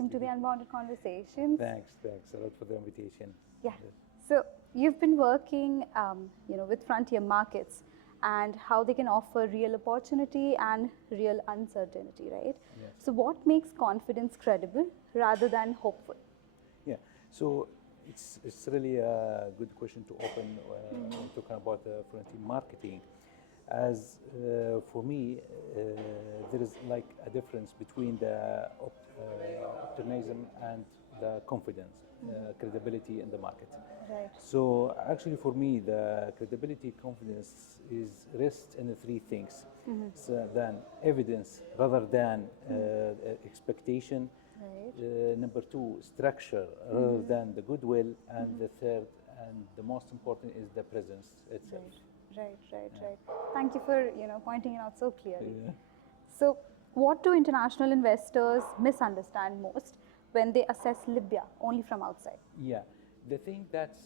welcome to the Unbounded Conversations. Thanks a lot for the invitation. Yeah. So you've been working, with frontier markets and how they can offer real opportunity and real uncertainty, right? Yes. So what makes confidence credible rather than hopeful? Yeah. So it's really a good question to open when talking about the frontier marketing. As for me, there is like a difference between the optimism and the confidence, credibility in the market. Right. So actually, for me, the credibility, confidence is rests in the three things. So then evidence rather than expectation. Right. Number two, structure rather than the goodwill, and the third and the most important is the presence itself. Right. Thank you for pointing it out so clearly. Yeah. So, what do international investors misunderstand most when they assess Libya only from outside? Yeah, the thing that's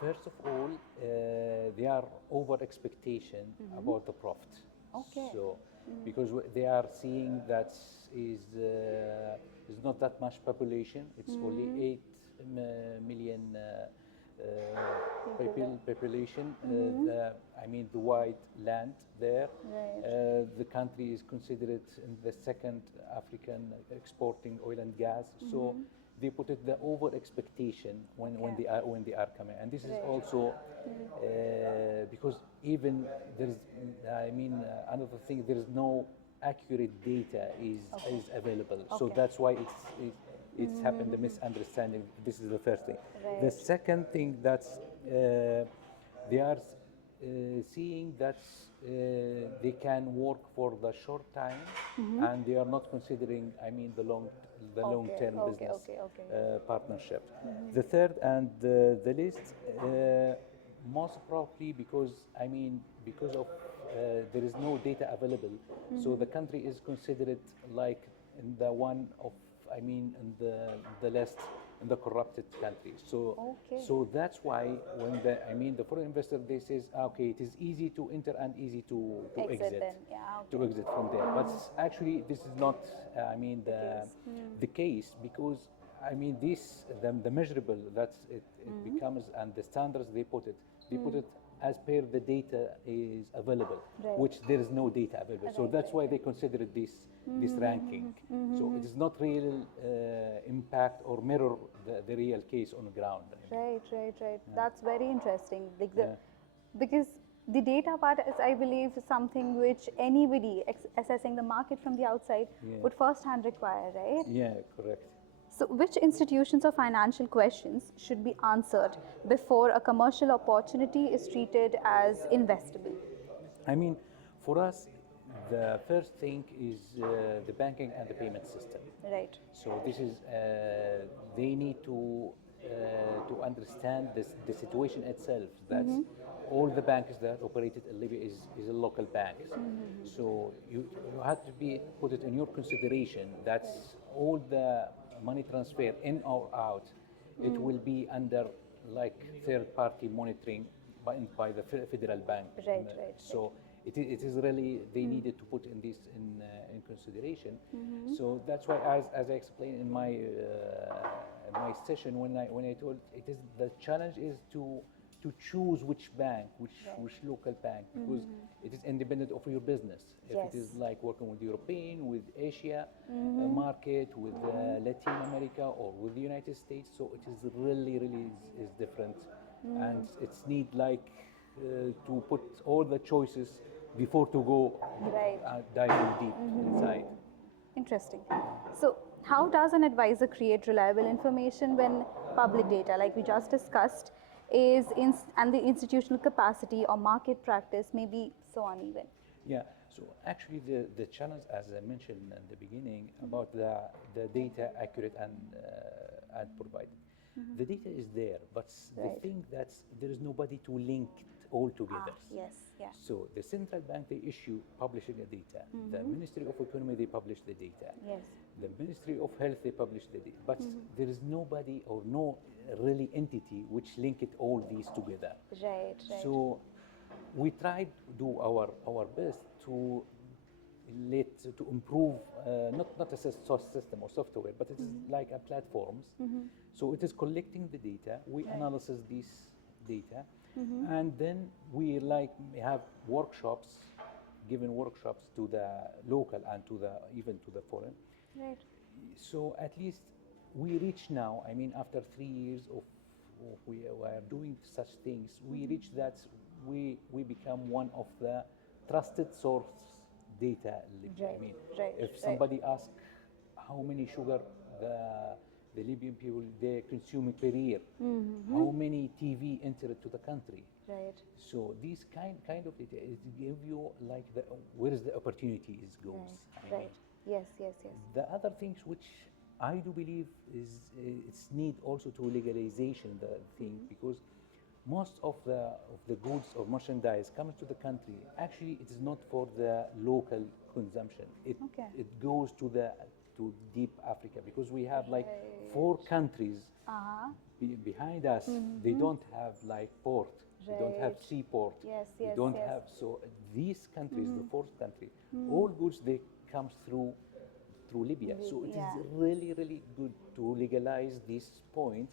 first of all, they are over expectation about the profit. Okay. So, because they are seeing that is not that much population. It's only 8 million population. The wide land there. Right. The country is considered in the second African exporting oil and gas. So they put it the over expectation when they are coming, and this is also because even there's another thing, there is no accurate data is available. So that's why it's happened, the misunderstanding. This is the first thing. Right. The second thing that's they are seeing that they can work for the short time, and they are not considering the long-term business partnership. The third and the least, most probably because of there is no data available, so the country is considered like in the one of in the list in the corrupted countries. So that's why when the foreign investor, they says okay, it is easy to enter and easy to exit. Then. Yeah, okay. To exit from there. But actually this is not the case, because the measurable that it becomes, and the standards they put it as per the data is available, which there is no data available. So that's why they consider this ranking. So it is not real impact or mirror the real case on the ground. Right. That's very interesting. Because the data part is, I believe, something which anybody assessing the market from the outside would firsthand require, right? Yeah, correct. So, which institutions or financial questions should be answered before a commercial opportunity is treated as investable? For us, the first thing is the banking and the payment system. Right. So this is they need to understand the situation itself. That all the banks that operated in Libya is a local banks. So you have to put it in your consideration that all the money transfer in or out, it will be under like third party monitoring by the federal bank. Right. So it is really, they needed to put in this in consideration. So that's why, as I explained in my session, when I told, it is the challenge is to choose which bank, which local bank, because it is independent of your business. If it is like working with European, with Asia market, with Latin America, or with the United States, so it is really is different, and it's need like to put all the choices before to go diving deep inside. Interesting. So, how does an advisor create reliable information when public data, like we just discussed, and the institutional capacity or market practice may be so uneven? Yeah. So actually, the challenge, as I mentioned in the beginning, about the data accurate and provided. The data is there, but the thing that there is nobody to link it all together. So the central bank, they publishing the data. The Ministry of Economy, they publish the data. The Ministry of Health, they publish the data. But there is nobody or no really entity which link it all these together. Right. So we tried to do our best to let to improve not a system or software, but it's like a platforms. So it is collecting the data. We analyze this data, and then we have workshops, giving workshops to the local and to the even to the foreign. Right. So at least we reach now. I mean, after 3 years of we are doing such things, we reach that we become one of the trusted source data. Right, I mean, right, if right. somebody asks how many sugar the Libyan people they consume per year, how many TV entered to the country. Right. So these kind of data it give you like where is the opportunity is goes. I Right. mean. Yes, yes, yes. The other things which I do believe is it's need also to legalization the thing because most of the goods or merchandise comes to the country. Actually, it is not for the local consumption. Okay. It goes to deep Africa because we have like 4 countries behind us. They don't have like port. They don't have Right. seaport. Yes, They yes, don't yes. have so these countries, the 4th country, all goods they comes through Libya. So it is really, really good to legalize this point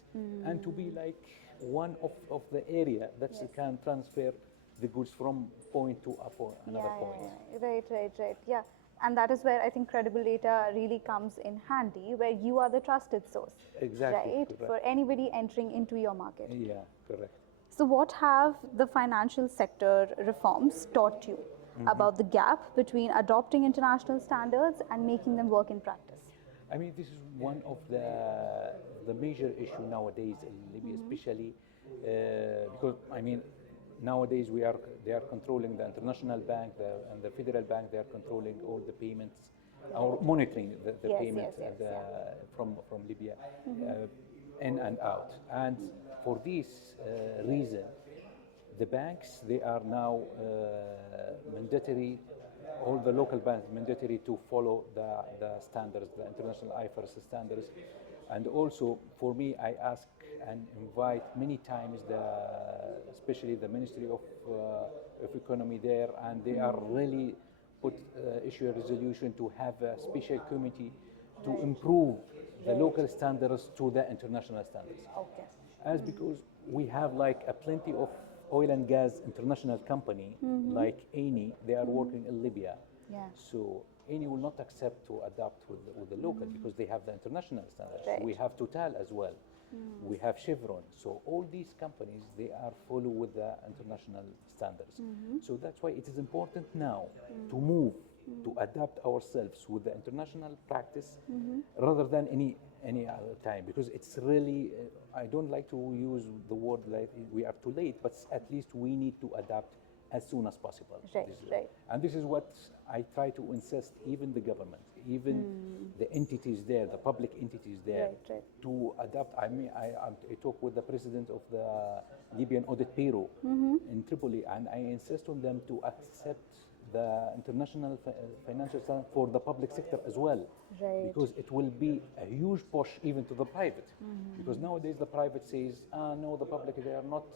and to be like one of the area that can transfer the goods from point to another point. Right, right, right. Yeah. And that is where I think credible data really comes in handy, where you are the trusted source. Exactly, Right? correct. For anybody entering into your market. Yeah, correct. So, what have the financial sector reforms taught you about the gap between adopting international standards and making them work in practice? I mean, this is one of the major issue nowadays in Libya, especially because I mean, nowadays they are controlling the international bank and the federal bank. They are controlling all the payments, or monitoring the Yes, payment yes, yes, from Libya in and out. And for this reason, the banks they are now mandatory. All the local banks mandatory to follow the standards, the international IFRS standards. And also for me, I ask and invite many times especially the Ministry of Economy there, and they are really issue a resolution to have a special committee to improve the local standards to the international standards. Okay. As because we have like a plenty of oil and gas international company like Eni, they are working in Libya. Yeah. So Eni will not accept to adapt with the local because they have the international standards. Right. We have Total as well. We have Chevron. So all these companies, they are follow with the international standards. So that's why it is important now to move, to adapt ourselves with the international practice rather than any other time, because it's really I don't like to use the word like we are too late, but at least we need to adapt as soon as possible. Right, right. And this is what I try to insist, even the government, even the entities there, the public entities there, Right. to adapt. I mean, I talk with the president of the Libyan Audit Bureau in Tripoli, and I insist on them to accept the international financial standard for the public sector as well. Right. Because it will be a huge push even to the private. Because nowadays the private says, no, the public, they are not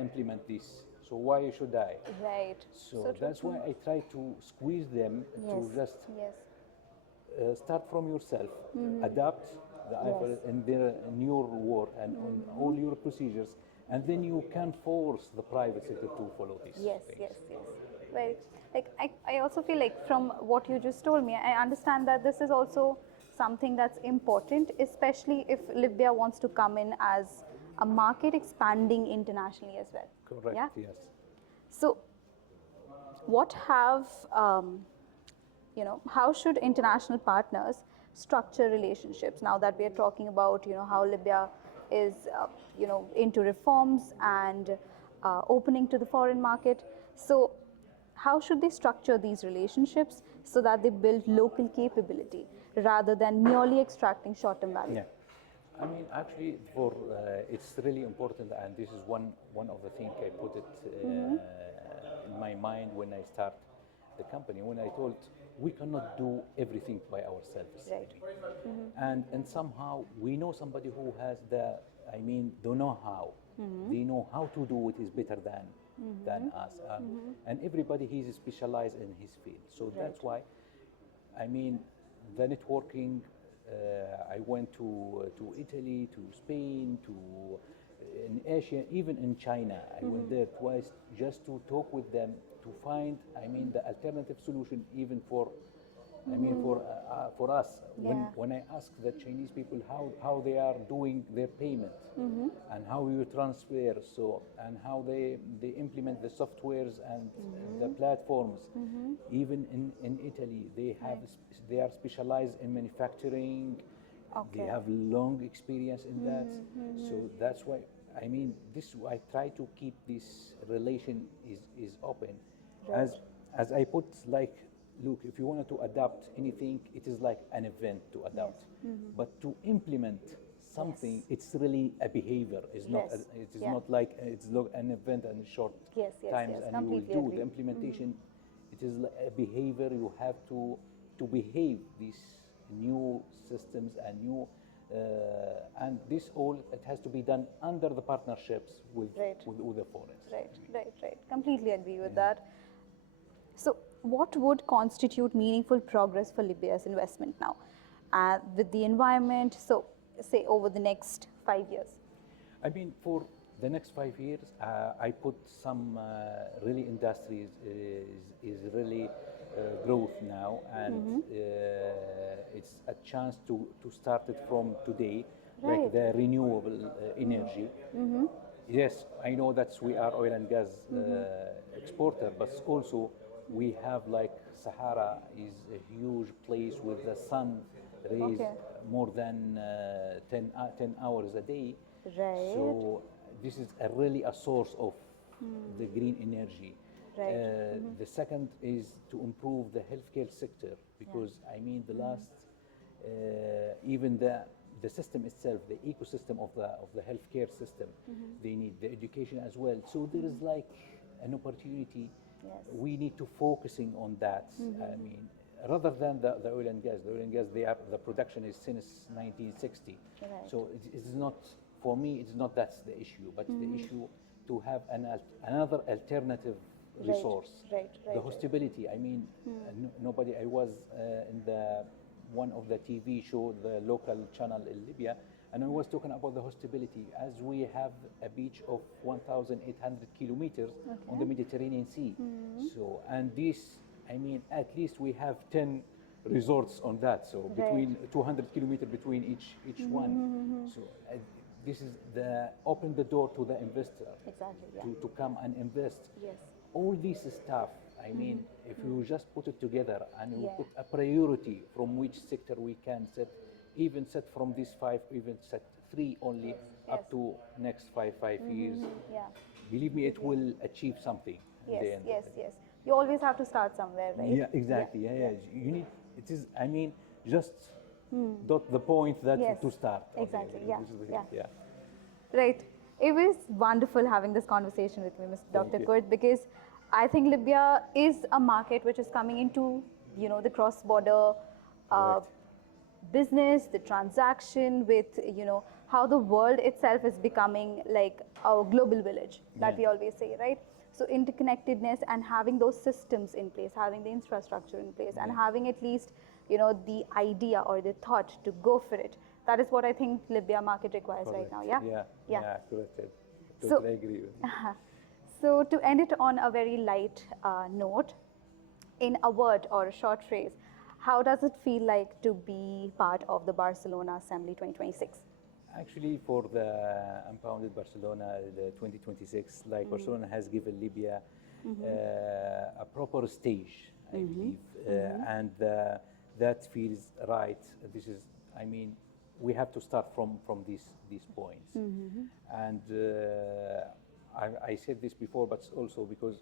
implement this. So why should I? Right. So that's why I try to squeeze them to just start from yourself, adapt the IFRS in in your work and on all your procedures, and then you can force the private sector to follow this. Yes. Right. Like I also feel like from what you just told me, I understand that this is also something that's important, especially if Libya wants to come in as a market expanding internationally as well. Correct. Yeah? Yes. So, what have how should international partners structure relationships now that we are talking about how Libya is into reforms and opening to the foreign market? So, how should they structure these relationships so that they build local capability rather than merely extracting short-term value? Yeah. I mean, actually, it's really important, and this is one of the things I put it in my mind when I start the company. When I told we cannot do everything by ourselves, Right. and somehow we know somebody who has the know-how. They know how to do it is better than us, and everybody he's specialized in his field. So that's why I mean, the networking, I went to Italy, to Spain, to in Asia, even in China. I went there twice just to talk with them to find, I mean, the alternative solution even for, I mean, for us. Yeah. When I ask the Chinese people how they are doing their payment and how you transfer, so and how they implement the softwares and the platforms. Even in Italy, they are specialized in manufacturing. They Okay. have long experience in that. So that's why, I mean, this I try to keep this relation is open. Right. As I put, like, look, if you wanted to adapt anything, it is like an event to adapt. But to implement something, Yes. it's really a behavior. It's not. Yes. It is Yeah. not like it's an event and short Yes, yes, times, yes, and you will completely do agree. the implementation. It is like a behavior. You have to behave these new systems and new. And this all, it has to be done under the partnerships Right. with the forests. Right, right, right. Completely agree with that. So, what would constitute meaningful progress for Libya's investment now with the environment? So, say over the next 5 years. I mean, for the next 5 years, I put some really industries is really growth now, and it's a chance to start it from today, like Right. the renewable energy. Yes, I know that we are oil and gas exporter, but also we have like Sahara is a huge place with the sun rays Okay. more than 10 hours a day. Right. So this is really a source of the green energy. Right. The second is to improve the healthcare sector, because I mean the last even the system itself, the ecosystem of the healthcare system, they need the education as well. So there is like an opportunity. Yes. We need to focusing on that. I mean, rather than the oil and gas. The oil and gas, the production is since 1960. Right. So it's not, for me, it's not that's the issue, but the issue to have another alternative resource. Right, right, The right. hostability. I mean, nobody. I was in the one of the TV show, the local channel in Libya, and I was talking about the hostability, as we have a beach of 1,800 kilometers on the Mediterranean Sea. So, and this, I mean, at least we have 10 resorts on that. So between 200 kilometers between each one. So this is the open the door to the investor Exactly. Yeah. to come and invest. Yes. All this stuff, I mean, if you just put it together and you Yeah. put a priority from which sector we can set, even set from these five, even set three only up to next five years, Yeah. believe me, it will achieve something. in Yes, the end. yes, yes. You always have to start somewhere, right? Yeah, exactly. Yeah, yeah. You need, it is, I mean, just dot the point that Yes, to start. Okay, exactly, yeah, this is the thing, yeah. yeah. Right. It was wonderful having this conversation with me, Mr. Thank Dr. you. Kurd, because I think Libya is a market which is coming into, the cross-border Correct. business, the transaction with, how the world itself is becoming like our global village that Yeah. we always say, right? So interconnectedness and having those systems in place, having the infrastructure in place, and Yeah. having at least, the idea or the thought to go for it. That is what I think Libya market requires right Correct. now. Yeah. Yeah. Yeah. Yeah. Correct. I So- totally agree with you. So to end it on a very light note, in a word or a short phrase, how does it feel like to be part of the Barcelona Assembly 2026? Actually, for the Unbounded Barcelona, the 2026, like Barcelona has given Libya a proper stage, I believe, and that feels right. This is, I mean, we have to start from these points, and I said this before, but also because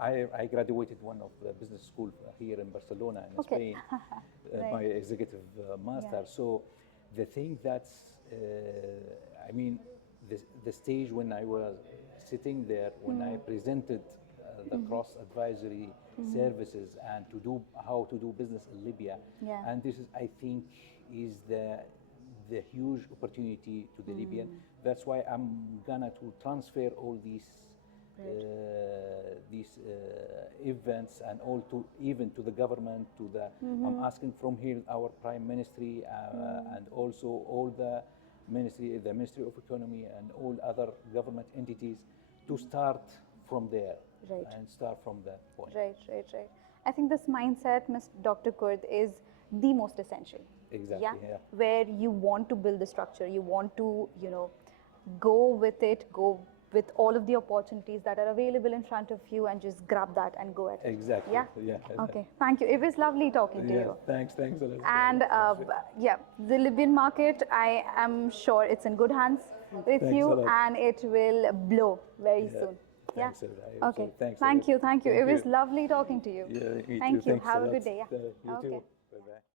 I graduated one of the business school here in Barcelona in Okay. Spain, Right. my executive master. Yeah. So the thing that's, I mean, the stage when I was sitting there, when I presented the cross advisory services and to do how to do business in Libya, Yeah. and this is, I think, is the huge opportunity to the Libyan. That's why I'm gonna to transfer all these these events and all to even to the government, to the I'm asking from here our prime ministry and also all the Ministry of Economy and all other government entities to start from there and start from that point. Right. I think this mindset, Dr. Kurd, is the most essential. Exactly. Yeah. Where you want to build the structure, you want to, go with it, go with all of the opportunities that are available in front of you and just grab that and go at it. Exactly. Yeah? Okay. Thank you. It was lovely talking to you. Thanks a lot. And the Libyan market, I am sure it's in good hands with you and it will blow very soon. Thanks, Okay. Thanks. Thank you. It was lovely talking to you. Yeah, Thank you. Thanks Have a lot. good day. You Okay. too.